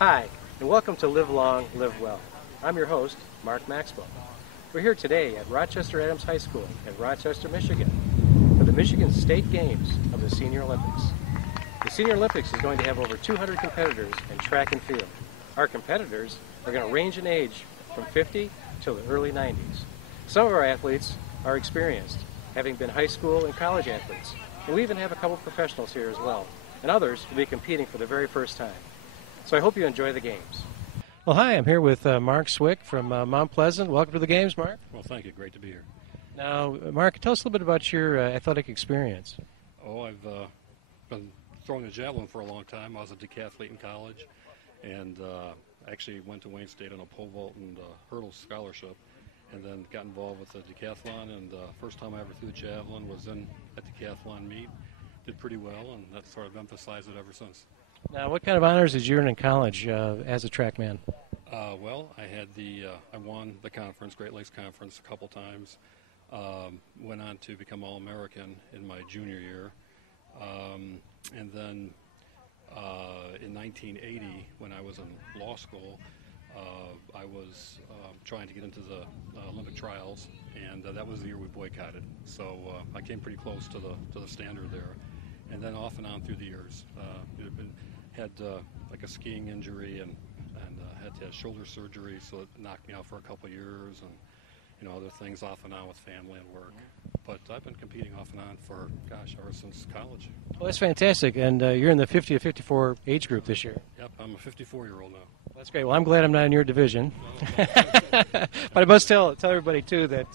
Hi, and welcome to Live Long, Live Well. I'm your host, Mark Maxwell. We're here today at Rochester Adams High School in Rochester, Michigan, for the Michigan State Games of the Senior Olympics. The Senior Olympics is going to have over 200 competitors in track and field. Our competitors are going to range in age from 50 till the early 90s. Some of our athletes are experienced, having been high school and college athletes, and we even have a couple professionals here as well, and others will be competing for the very first time. So I hope you enjoy the games. Well, hi, I'm here with Mark Swick from Mount Pleasant. Welcome to the games, Mark. Well, thank you. Great to be here. Now, Mark, tell us a little bit about your athletic experience. Oh, I've been throwing a javelin for a long time. I was a decathlete in college, and actually went to Wayne State on a pole vault and hurdle scholarship, and then got involved with the decathlon. And first time I ever threw the javelin was in a decathlon meet. Did pretty well, and that's sort of emphasized it ever since. Now, what kind of honors did you earn in college as a track man? Well, I won the conference, Great Lakes Conference, a couple times. Went on to become All-American in my junior year. And then in 1980, when I was in law school, I was trying to get into the Olympic trials, and that was the year we boycotted. So I came pretty close to the standard there. And then off and on through the years, had like a skiing injury and had to have shoulder surgery, so it knocked me out for a couple of years, and other things off and on with family and work. But I've been competing off and on for, ever since college. Well, that's fantastic, and you're in the 50 to 54 age group this year. Yep, I'm a 54-year-old now. That's great. Well, I'm glad I'm not in your division. But I must tell everybody, too, that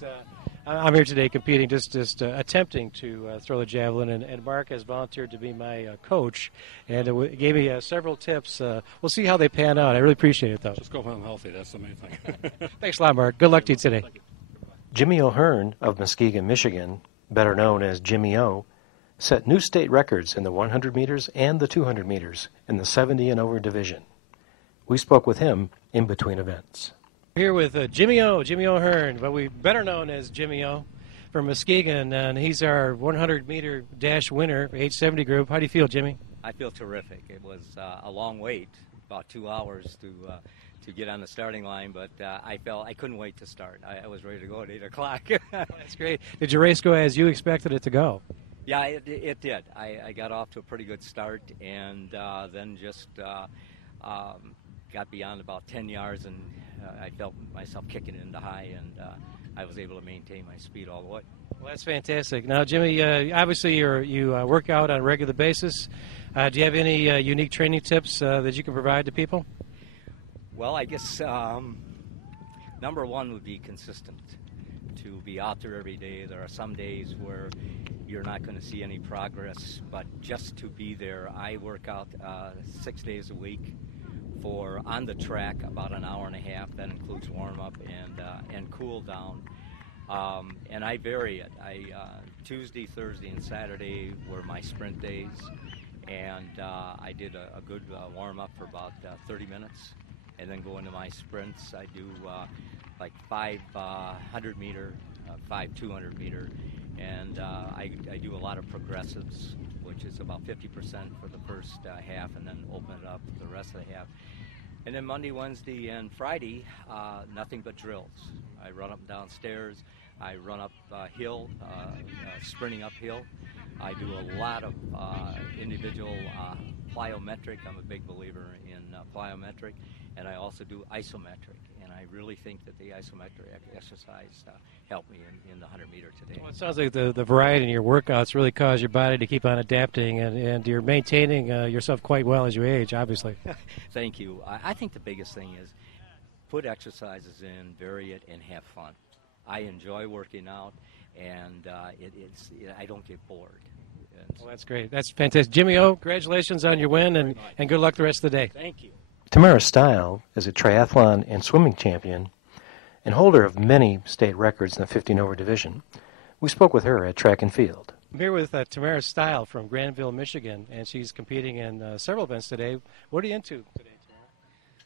I'm here today competing, just attempting to throw the javelin, and Mark has volunteered to be my coach, and gave me several tips. We'll see how they pan out. I really appreciate it, though. Just go home healthy. That's the main thing. Thanks a lot, Mark. Good luck to you today. Thank you. Jimmy O'Hearn of Muskegon, Michigan, better known as Jimmy O, set new state records in the 100 meters and the 200 meters in the 70 and over division. We spoke with him in between events. Here with Jimmy O'Hearn, but we better known as Jimmy O from Muskegon, and he's our 100-meter dash winner, age 70 group. How do you feel, Jimmy? I feel terrific. It was a long wait, about 2 hours to get on the starting line, but I couldn't wait to start. I was ready to go at 8 o'clock. That's great. Did your race go as you expected it to go? Yeah, it did. I got off to a pretty good start, and then just got beyond about 10 yards, and I felt myself kicking it into high, and I was able to maintain my speed all the way. Well, that's fantastic. Now, Jimmy, obviously you work out on a regular basis. Do you have any unique training tips that you can provide to people? Well, I guess number one would be consistent, to be out there every day. There are some days where you're not going to see any progress, but just to be there. I work out 6 days a week for on the track about an hour and a half. That includes warm-up and cool down. And I vary it. Tuesday, Thursday, and Saturday were my sprint days, and I did a good warm-up for about 30 minutes. And then go into my sprints. I do like 500 meter, 5 200 meter, and I do a lot of progressives, which is about 50% for the first half, and then open it up for the rest of the half. And then Monday, Wednesday, and Friday, nothing but drills. I run up and down stairs. I run up hill, sprinting uphill. I do a lot of individual plyometric. I'm a big believer in plyometric. And I also do isometric, and I really think that the isometric exercise helped me in the 100-meter today. Well, it sounds like the variety in your workouts really cause your body to keep on adapting, and you're maintaining yourself quite well as you age, obviously. Thank you. I think the biggest thing is put exercises in, vary it, and have fun. I enjoy working out, and I don't get bored. Well, that's great. That's fantastic. Jimmy O, congratulations on your win, and good luck the rest of the day. Thank you. Tamara Stile is a triathlon and swimming champion and holder of many state records in the 15 over division. We spoke with her at track and field. I'm here with Tamara Stile from Granville, Michigan, and she's competing in several events today. What are you into today, Tamara?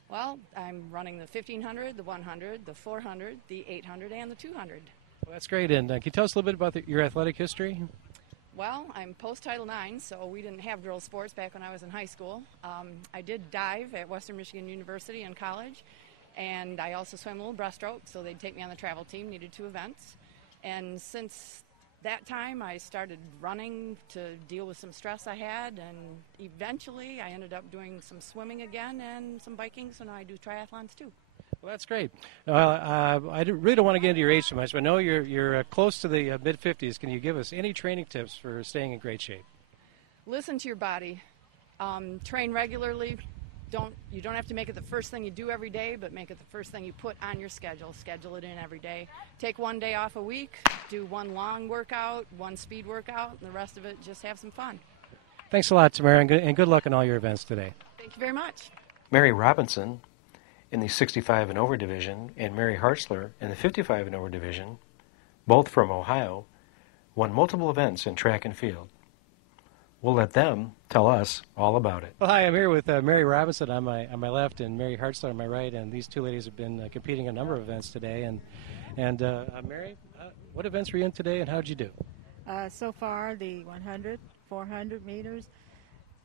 Well, I'm running the 1500, the 100, the 400, the 800, and the 200. Well, that's great. And can you tell us a little bit about your athletic history? Well, I'm post-Title IX, so we didn't have girls' sports back when I was in high school. I did dive at Western Michigan University in college, and I also swam a little breaststroke, so they'd take me on the travel team, needed 2 events. And since that time, I started running to deal with some stress I had, and eventually I ended up doing some swimming again and some biking, so now I do triathlons too. Well, that's great. Really don't want to get into your age too much, but I know you're close to the mid-50s. Can you give us any training tips for staying in great shape? Listen to your body. Train regularly. You don't have to make it the first thing you do every day, but make it the first thing you put on your schedule. Schedule it in every day. Take 1 day off a week. Do 1 long workout, 1 speed workout, and the rest of it, just have some fun. Thanks a lot, Tamara, and good luck in all your events today. Thank you very much. Mary Robinson in the 65 and over division and Mary Hartzler in the 55 and over division, both from Ohio, won multiple events in track and field. We'll let them tell us all about it. Well, hi, I'm here with Mary Robinson on my left and Mary Hartzler on my right, and these 2 ladies have been competing in a number of events today. And Mary, what events were you in today, and how did you do? So far, the 100, 400 meters,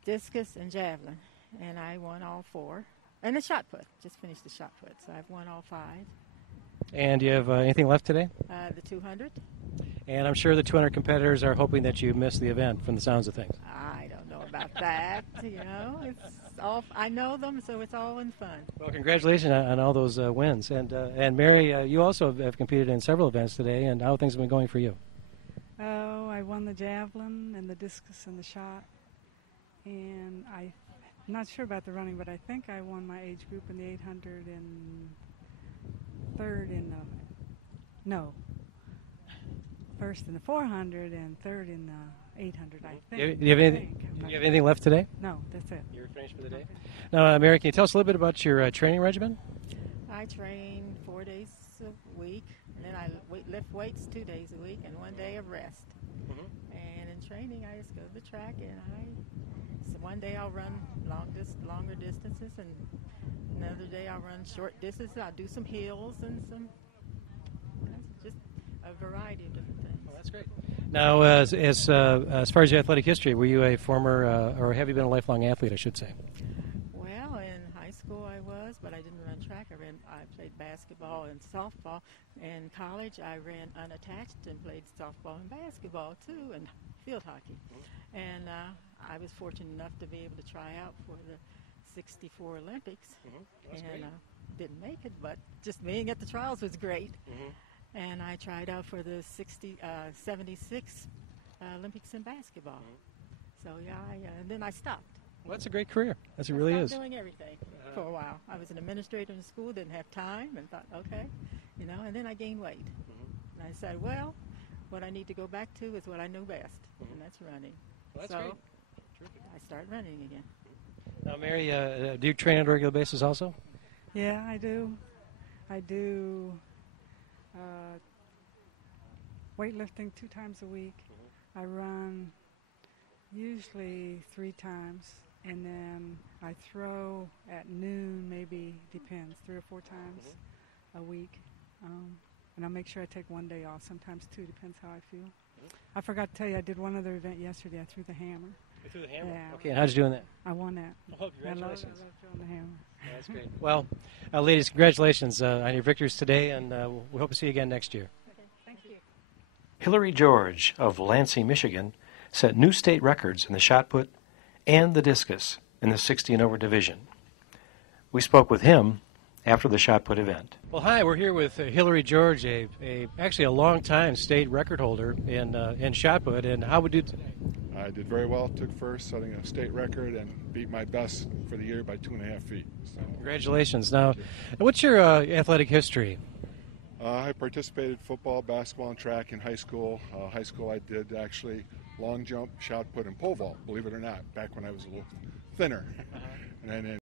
discus, and javelin, and I won all 4. And the shot put. Just finished the shot put, so I've won all 5. And do you have anything left today? The 200. And I'm sure the 200 competitors are hoping that you missed the event from the sounds of things. I don't know about that. It's all. I know them, so it's all in fun. Well, congratulations on all those wins. And Mary, you also have competed in several events today, and how things have been going for you? Oh, I won the javelin and the discus and the shot, and I'm not sure about the running, but I think I won my age group in the 800 and third in the, first in the 400 and third in the 800, I think. Do you have anything left today? No, that's it. You're finished for the day? Okay. Now, Mary, can you tell us a little bit about your training regimen? I train 4 days a week, and then I lift weights 2 days a week and 1 day of rest. And in training, I just go to the track, and so one day I'll run longer distances, and another day I'll run short distances. I'll do some hills and just a variety of different things. Well, that's great. Now, as far as your athletic history, were you a former, or have you been a lifelong athlete, I should say? Well, in high school I was, but I didn't run track. I played basketball and softball. In college, I ran unattached and played softball and basketball too, and field hockey. And I was fortunate enough to be able to try out for the '64 Olympics, and didn't make it, but just being at the trials was great. And I tried out for the '76 Olympics in basketball. So and then I stopped. Well, that's a great career. It really is. Doing everything for a while. I was an administrator in school, didn't have time, and thought, okay, and then I gained weight. And I said, well, what I need to go back to is what I know best, and that's running. Well, that's great. Terrific. I started running again. Now, Mary, do you train on a regular basis also? Yeah, I do. I do weightlifting 2 times a week. I run usually 3 times, and then I throw at noon, maybe, depends, 3 or 4 times a week. And I'll make sure I take 1 day off, sometimes 2, depends how I feel. I forgot to tell you, I did one other event yesterday. I threw the hammer. You threw the hammer? Yeah. Okay, and how'd you do in that? I won that. Oh, congratulations. I love throwing the hammer. Yeah, that's great. Well, ladies, congratulations on your victories today, and we hope to see you again next year. Okay, thank you. Hillary George of Lansing, Michigan, set new state records in the shot put and the discus in the 60 and over division. We spoke with him after the shot put event. Well, hi, we're here with Hillary George, actually a long-time state record holder in shot put, and how would you do today? I did very well, took first, setting a state record, and beat my best for the year by 2.5 feet. So, congratulations. Now, what's your athletic history? I participated in football, basketball, and track in high school. High school I did actually long jump, shot put, and pole vault, believe it or not, back when I was a little thinner. And then